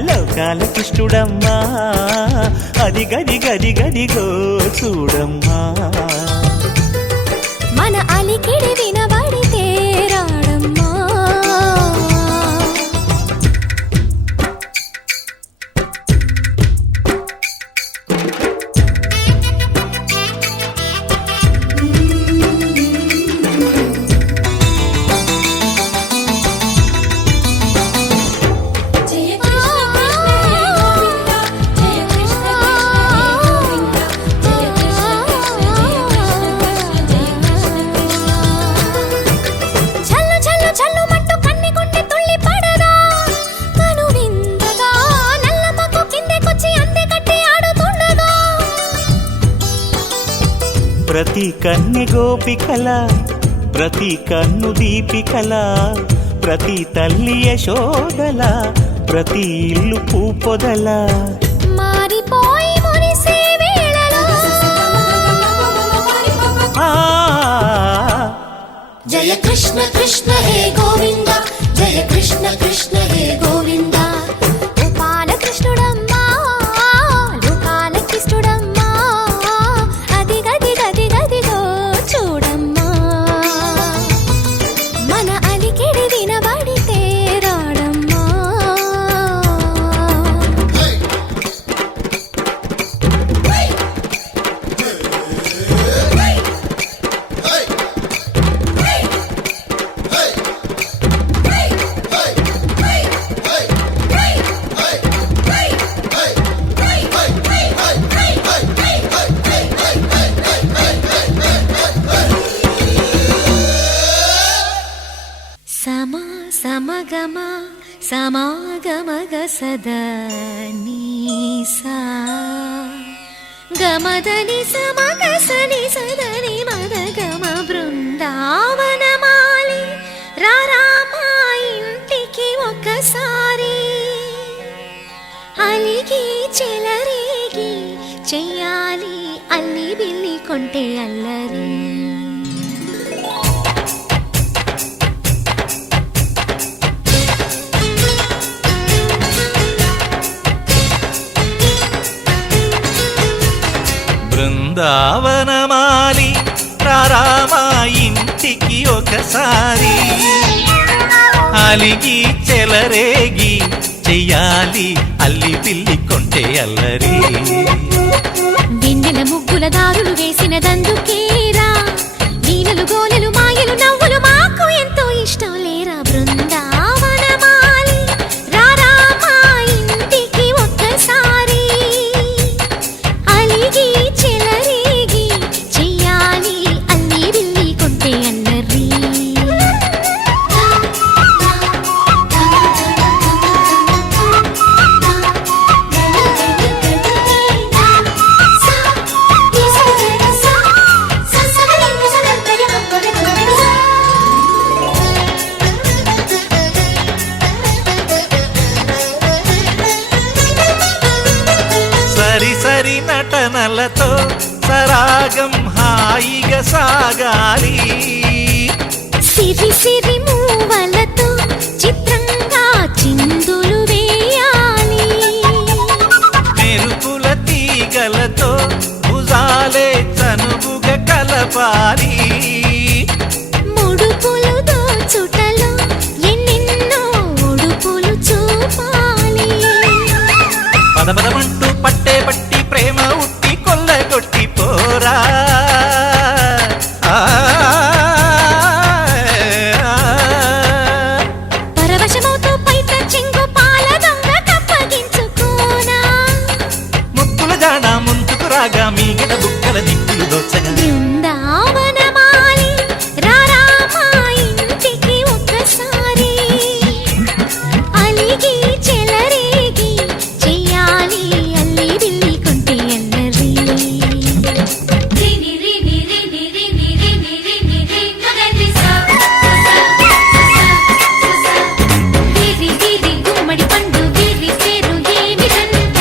లోకాలకృష్ణుడమ్మా అది గది గది గదిగో చూడమ్మా మన అలికిడి వినబడితే రాడమ్మా జయ కృష్ణ కృష్ణ హే గోవింద జయ కృష్ణ కృష్ణ హే గోవింద జయ కృష్ణ కృష్ణ జయ కృష్ణ కృష్ణ చల్లు చల్లు చల్లు మట్టు కన్ని కొట్టి తుళ్ళి పడగా కను విందగా నల్లమకు కిందకొచ్చి అందే కట్టి ఆడుతుండగా ప్రతి కన్నె గోపికల ప్రతి కన్ను దీపికల ప్రతి తల్లి యశోదల ప్రతి ఇల్లు పూపొదల మారిపోయి మురిసే వేళలో ఆ జయ కృష్ణ కృష్ణ హే గోవింద జయ కృష్ణ కృష్ణ హే గోవింద గోపాలకృష్ణుడమ్మా లోకాలకృష్ణుడమ్మా అది గది గది గదిగో చూడమ్మా మన అలికిడి వినబడితే రాడమ్మా సద నీసా గమదని సమగసని సదని మద గమ బృందావనమాలి రారామా ఇంటికి ఒకసారి అలిగి చెలరేగి చెయ్యాలి అల్లి బిల్లి కొంటే అల్లరి బృందావనమాలి రారామా ఇంటికి ఒకసారి అలిగి చెలరేగి చెయ్యాలి అల్లి పిల్లి కొంటే అల్లరి వెన్నెల ముగ్గుల దారులు వేసినదందుకేరా నీలలు గోలెలు మాయలు నవ్వులు మాకు ఎంతో ఇష్టం లేరా బృందావనమాలి రారామా ఇంటికి ఒక్కసారి అలిగి చెలరేగి చెయ్యాలి అల్లి బిల్లి కొంటే అల్లరి సరి సరి నటనలతో సరాగం హాయిగా సాగాలి సిరి సిరి మూవలతో చిత్రంగా చిందులు వేయాలి మెరుపుల తీగలతో భుజాలే చనువుగా కలపాలి ముడుపులు దోచుటలో ఎన్నెన్నో ఉడుపులు చూపాలి పదపదమంటూ పట్టే పట్టి ప్రేమ ఉట్టి కొల్లగొట్టి పోరా పరవశమవుతూ పైట చెంగు పాల దొంగ కప్పగించుకోనా ముక్కుల జాడ ముందుకు రాగా మీగడ బుక్కల దిక్కులు దోచగా బృందావనమాలి రారామా ఇంటికి ఒక్కసారి అలిగి చెలరేగి చెయ్యాలి అల్లి బిల్లి కొంటే అల్లరి రిని రిని రిని రిని రిని రిని రి మగని సా గిరి గిరి గుమ్మడి పండు గిరి పేరు ఏమిటంట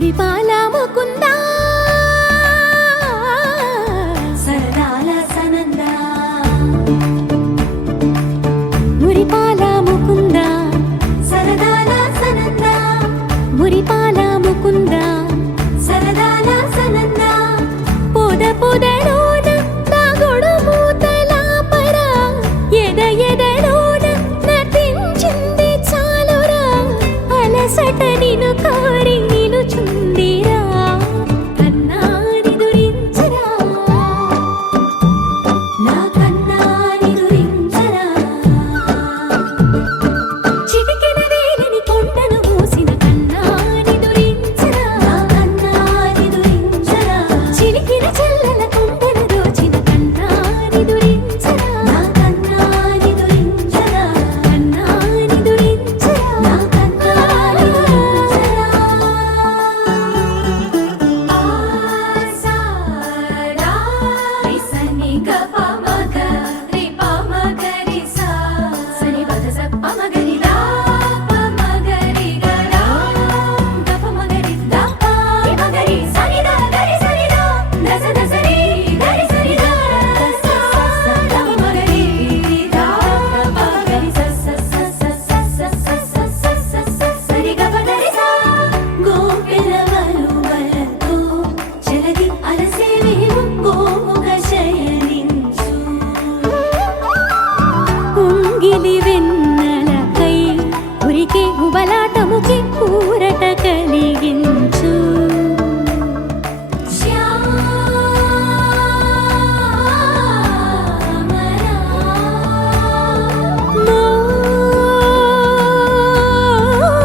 మురిపాల ముకుందా సరదాల సనందా మురిపాల ముకుందా సరదాల సనందా మురిపాల ముకుందా సరదాల సనందా పొద పొదలోన తాగుడు మూతల పరా ఎద ఎదలోన నటించింది చాలురా అలసట నిను కోరి నిలుచుందిరా కన్నాని దురించరా నా కన్నాని దురించరా చిటికెన వేలిని కొండను మూసిన కన్నాని దురించరా నా కన్నాని దురించరా చిలికిన చెల్లెల కొండను దోచిన కన్నాని దురించరా నా కన్నాని దురించరా కన్నాని దురించరా నా కన్నాని దురించరా ఆసారా రిసని గప మగ రి ప మగ రి సా సని పద స ప మగ రి దా ప మగ రి గ రా గప మగ రి దా ప రి మగ రి సని దా గ రి సని దా దస దస రి గ రి సని దా దస స దా మగ రి దా ప గ రి స స స స స స స స స స సరి గ ప ద రి సా గోపిల్లవలు వలతో చెలది అలసేవేమో గోముఖ శయనించు కుంగిలి వెన్నెలకై ఉరికే ఉబలాటముకి ఊరట కలిగించు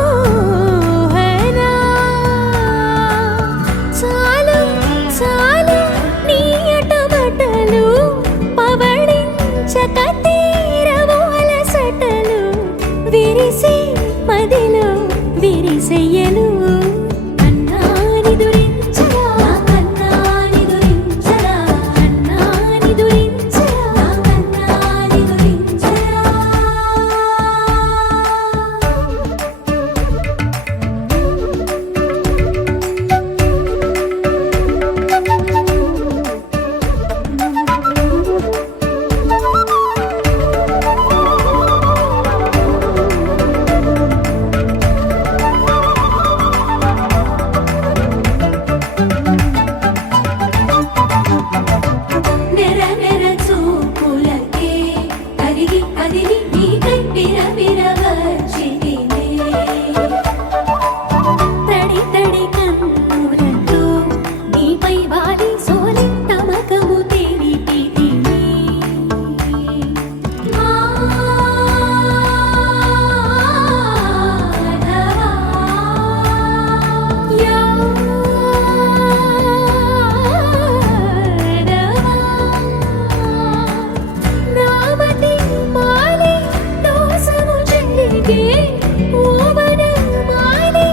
మోహనా చాలు చాలు నీయట బట్టలు పవళించక తీరవు అలసటలు విరిసే మదిలో విరిసెయ్యలు కన్నాని దురించరా కన్నాని దురించరా కన్నాని దురించరా కన్నాని దురించరా నెర నెర చూపులకే కరిగి కదిలి నీకై పిరపిర వచ్చితినే తడి తడి కన్నులతో నీపై వాలి సోలి తమకము తెలిపితినే నామతి మాలి దోసము చెల్లిగే ఓవన మాలి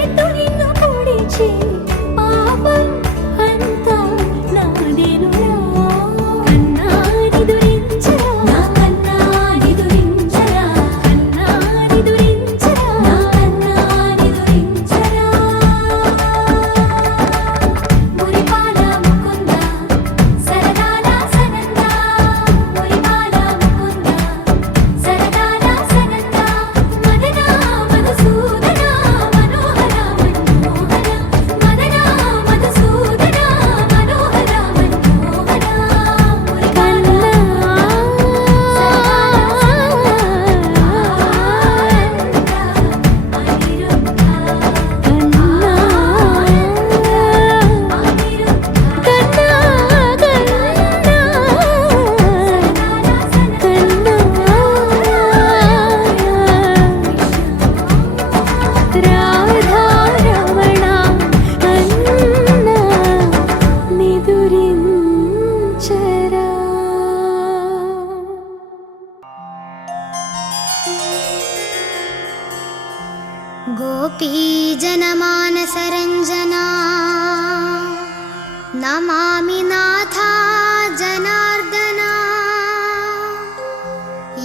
ఎత్తు నిన్ను పొడిచి పాపం అంతా నాదేనురా కన్నాని దురించరా నా కన్నాని దురించరా కన్నాని దురించరా నా కన్నాని దురించరా మురిపాల ముకుందా సరదాల సనందా మురిపాల ముకుందా సరదాల సనందా మదనా మధుసూదనా మనోహర మనోహర మదనా మధుసూదనా మనోహర మనోహర మురిపాల రాధారమణ అన్న నిదురించరా गोपीजनमानसरञ्जना नमामि नाथा जनार्दना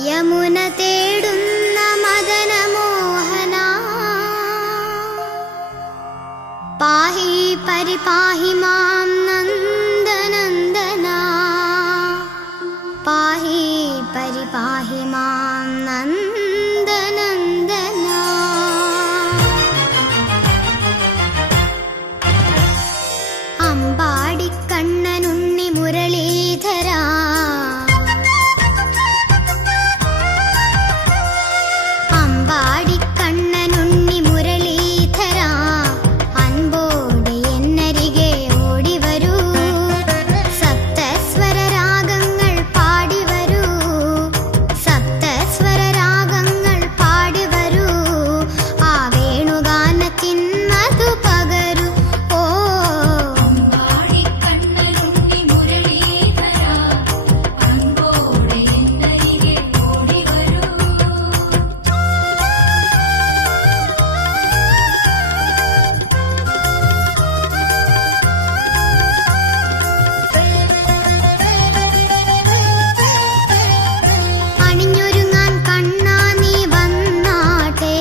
यमुनतेडुन्न मदनमोहना परिपाहि मां नन्दनन्दना पाहि परिपाहि मां नन्दनन्दना अम्बाडिकण्णनुण्णि मुरलीधरा അമ്പാടിക്കണ്ണനുണ്ണി മുരളീധര അൻപോടെ എന്നരികെ ഓടിവരൂ സപ്തസ്വര രാഗങ്ങൾ പാടിവരൂ സപ്തസ്വര രാഗങ്ങൾ പാടിവരൂ ആ വേണുഗാനത്തിൻ മധു പകരൂ ഓ അമ്പാടിക്കണ്ണനുണ്ണി മുരളീധര അൻപോടെ എന്നരികെ ഓടിവരൂ അണിഞ്ഞൊരുങ്ങാൻ കണ്ണാ നീ വന്നാട്ടെ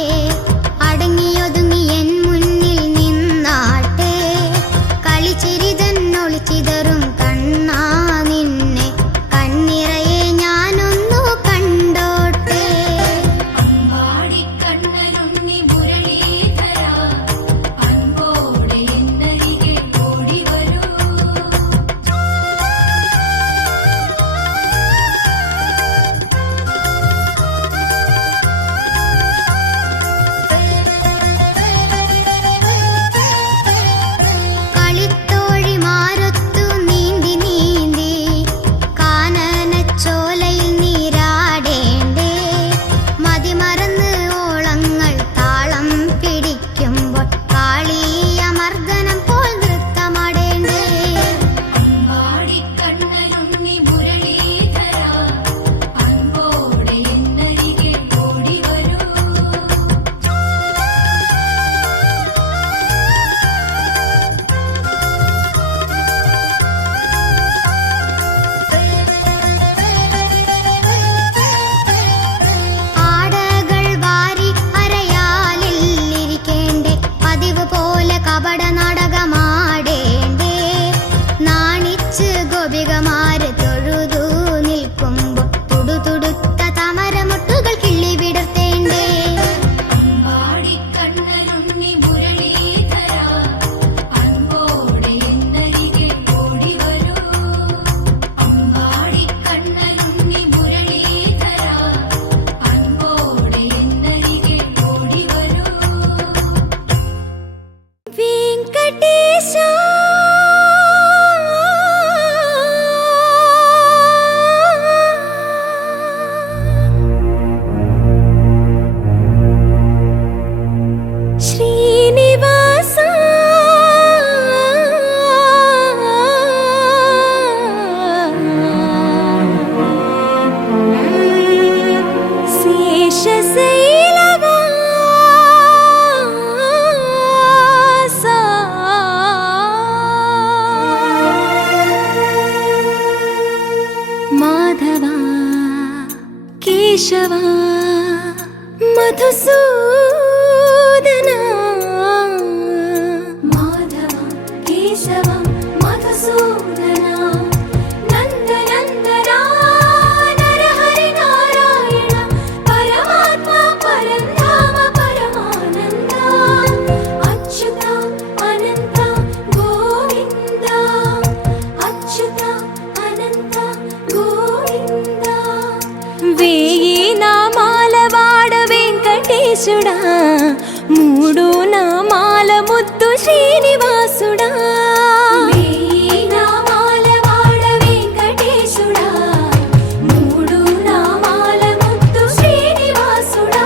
അടങ്ങിയൊതുങ്ങി എൻ മുന്നിൽ നിന്നാട്ടെ കളിച്ചിരിതന്നൊളിച്ചിതറും കണ്ണാ നിന്നെ കണ്ണിറയെ ഞാനൊന്നു കണ്ടോട്ടെ അമ്പാടിക്കണ്ണനുണ്ണി മുരളീധര അൻപോടെ എന്നരികെ ഓടിവരൂ കളിത്തോഴിമാരൊത്തു നീന്തി നീന്തി കാനനച്ചോലയിൽ നീരാടേണ്ടേ മതിമറന്ന് ഓളങ്ങൾ താളം പിടിക്കുമ്പോൾ കാളിയമർദ്ദനം പോൽ നൃത്തമാടേണ്ടേ അമ്പാടിക്കണ്ണനുണ്ണി മുരളീധര അൻപോടെ എന്നരികെ ഓടിവരൂ ആടകൾ വാരി അരയാലിൽ ഇരിക്കേണ്ടേ പതിവ് പോലെ കപട നാടകമാടേണ്ടേ നാണിച്ച് ഗോപികമാര് തൊഴുതു നിൽക്കുമ്പോൾ തുടുതുടുത്ത താമരമുട്ടുകൾ കിള്ളി വിടർത്തേണ്ടേ അമ്പാടിക്കണ്ണനുണ്ണി മുരളീധര അൻപോടെ എന്നരികെ ഓടിവരൂ അമ്പാടിക്കണ്ണനുണ്ണി മുരളീധര അൻപോടെ എന്നരികെ ഓടിവരൂ വെങ്കടേശ ശ്രീനിവാസ മാധവ കേശവ മധുസൂദന മാധവ കേശവ മധുസൂദന നന്ദനന്ദന നരഹരി നാരായണ പരമാത്മാ പരംധാമ പരമാനന്ദ അച്യുത അനന്ത ഗോവിന്ദ അച്യുത അനന്ത గోవింద వేయి నామాల వాడ వెంకటేశుడా మూడు నామాల ముద్దు శ్రీనివాసుడా వేయి నామాల వాడ వెంకటేశుడా మూడు నామాల ముద్దు శ్రీనివాసుడా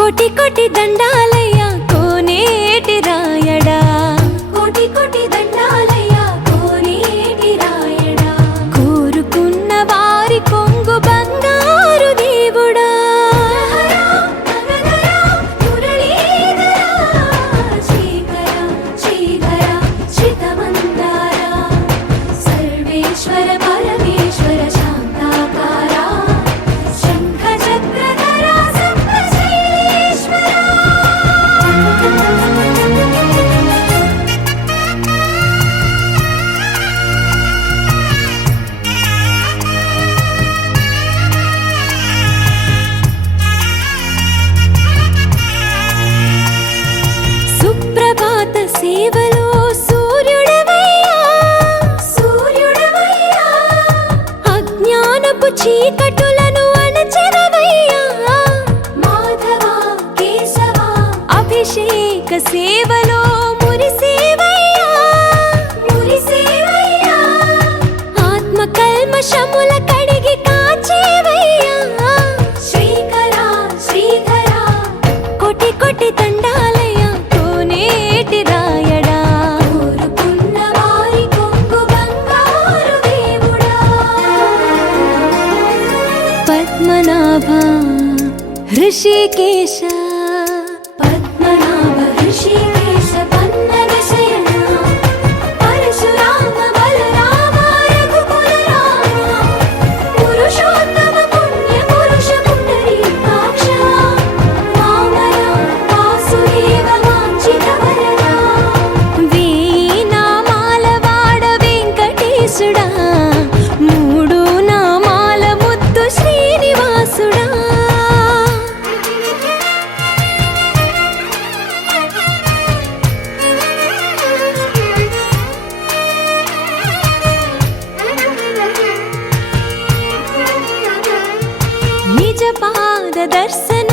కోటి కోటి దండాలయ్యా కోనేటి రాయడా కోటి కోటి దండాలయ్యా కోనేటి రాయడా కోరుకున్న వారి కొంగు బంగారు దేవుడా మురళీధర శ్రీకర శ్రీకర పద్మనాభ హృషికేశ పద్మనాభ ఋషికేశ పన్నగ శయన పరశురామ బలరామ రఘుకుల రామ పురుషోత్తమ పుణ్య పురుష పుండరీకాక్ష వామన వాసుదేవ వాంఛిత వరదా వేయి నామాల వాడ వెంకటేశుడా మూడు నామాల ముద్దు శ్రీనివాసుడా నిజ పాద దర్శన